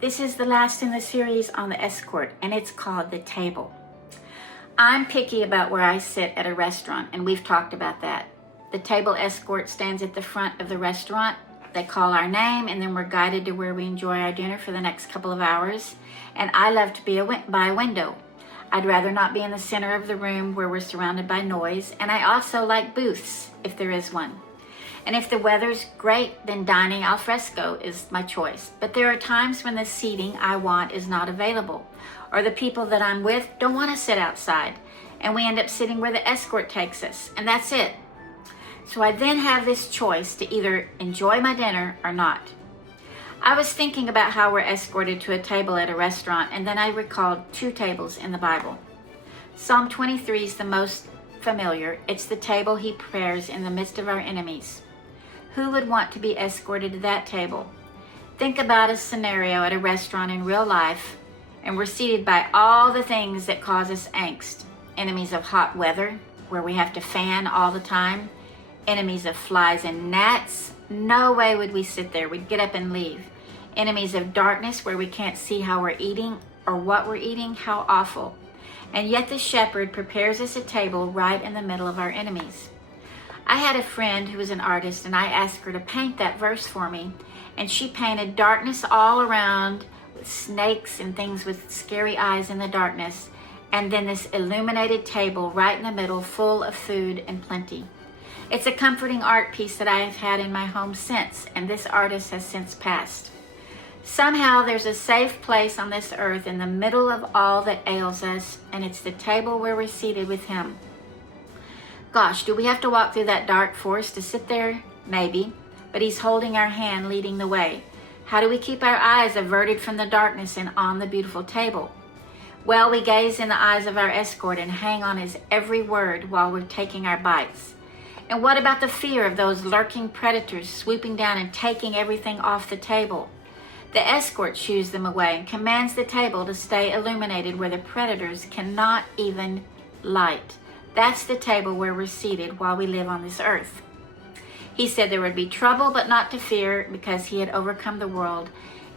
This is the last in the series on the Escort, and it's called The Table. I'm picky about where I sit at a restaurant, and we've talked about that. The table escort stands at the front of the restaurant. They call our name, and then we're guided to where we enjoy our dinner for the next couple of hours. And I love to be by a window. I'd rather not be in the center of the room where we're surrounded by noise, and I also like booths, if there is one. And if the weather's great, then dining al fresco is my choice. But there are times when the seating I want is not available, or the people that I'm with don't want to sit outside, and we end up sitting where the escort takes us, and that's it. So I then have this choice to either enjoy my dinner or not. I was thinking about how we're escorted to a table at a restaurant, and then I recalled two tables in the Bible. Psalm 23 is the most familiar. It's the table he prepares in the midst of our enemies. Who would want to be escorted to that table? Think about a scenario at a restaurant in real life, and we're seated by all the things that cause us angst. Enemies of hot weather, where we have to fan all the time. Enemies of flies and gnats. No way would we sit there. We'd get up and leave. Enemies of darkness, where we can't see how we're eating or what we're eating. How awful. And yet the shepherd prepares us a table right in the middle of our enemies. I had a friend who was an artist, and I asked her to paint that verse for me, and she painted darkness all around with snakes and things with scary eyes in the darkness, and then this illuminated table right in the middle full of food and plenty. It's a comforting art piece that I have had in my home since, and this artist has since passed. Somehow there's a safe place on this earth in the middle of all that ails us, and it's the table where we're seated with him. Gosh, do we have to walk through that dark forest to sit there? Maybe, but he's holding our hand, leading the way. How do we keep our eyes averted from the darkness and on the beautiful table? Well, we gaze in the eyes of our escort and hang on his every word while we're taking our bites. And what about the fear of those lurking predators swooping down and taking everything off the table? The escort shoos them away and commands the table to stay illuminated where the predators cannot even light. That's the table where we're seated while we live on this earth. He said there would be trouble, but not to fear, because he had overcome the world.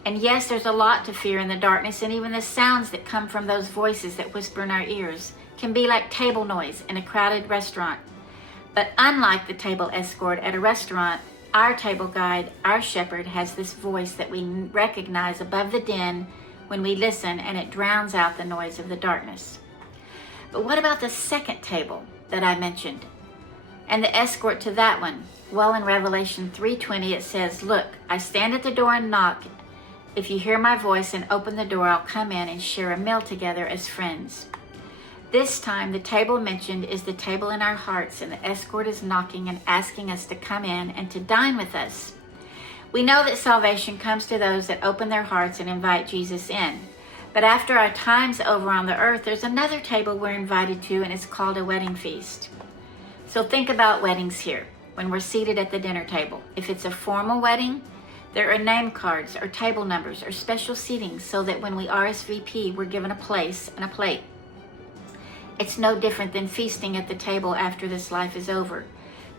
And yes, there's a lot to fear in the darkness, and even the sounds that come from those voices that whisper in our ears can be like table noise in a crowded restaurant. But unlike the table escort at a restaurant, our table guide, our shepherd, has this voice that we recognize above the din when we listen, and it drowns out the noise of the darkness. But what about the second table that I mentioned and the escort to that one? Well, in Revelation 3:20 it says, "Look, I stand at the door and knock. If you hear my voice and open the door, I'll come in and share a meal together as friends." This time, the table mentioned is the table in our hearts, and the escort is knocking and asking us to come in and to dine with us. We know that salvation comes to those that open their hearts and invite Jesus in. But after our time's over on the earth, there's another table we're invited to, and it's called a wedding feast. So think about weddings here, when we're seated at the dinner table. If it's a formal wedding, there are name cards or table numbers or special seating so that when we RSVP, we're given a place and a plate. It's no different than feasting at the table after this life is over.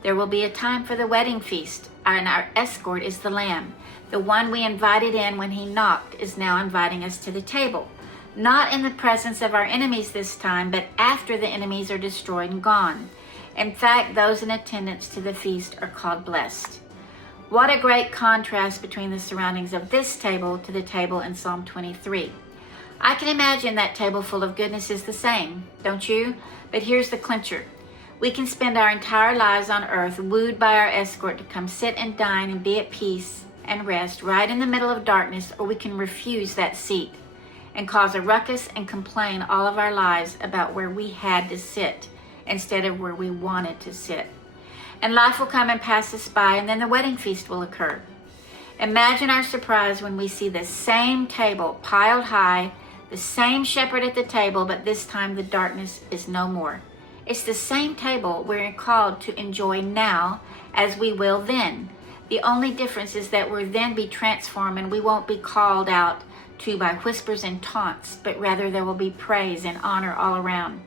There will be a time for the wedding feast, and our escort is the Lamb. The one we invited in when he knocked is now inviting us to the table. Not in the presence of our enemies this time, but after the enemies are destroyed and gone. In fact, those in attendance to the feast are called blessed. What a great contrast between the surroundings of this table to the table in Psalm 23. I can imagine that table full of goodness is the same, don't you? But here's the clincher. We can spend our entire lives on earth wooed by our escort to come sit and dine and be at peace and rest right in the middle of darkness, or we can refuse that seat and cause a ruckus and complain all of our lives about where we had to sit instead of where we wanted to sit. And life will come and pass us by, and then the wedding feast will occur. Imagine our surprise when we see the same table piled high, the same shepherd at the table, but this time the darkness is no more. It's the same table we're called to enjoy now as we will then. The only difference is that we'll then be transformed, and we won't be called out to by whispers and taunts, but rather there will be praise and honor all around.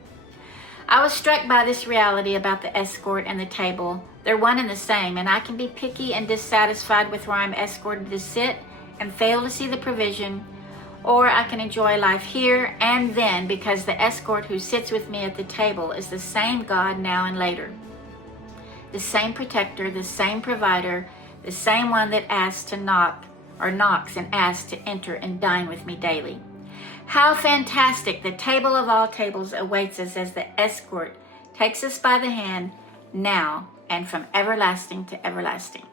I was struck by this reality about the escort and the table. They're one and the same, and I can be picky and dissatisfied with where I'm escorted to sit and fail to see the provision, or I can enjoy life here and then, because the escort who sits with me at the table is the same God now and later. The same protector, the same provider, the same one that asks to knock, or knocks and asks to enter and dine with me daily. How fantastic! The table of all tables awaits us as the escort takes us by the hand now and from everlasting to everlasting.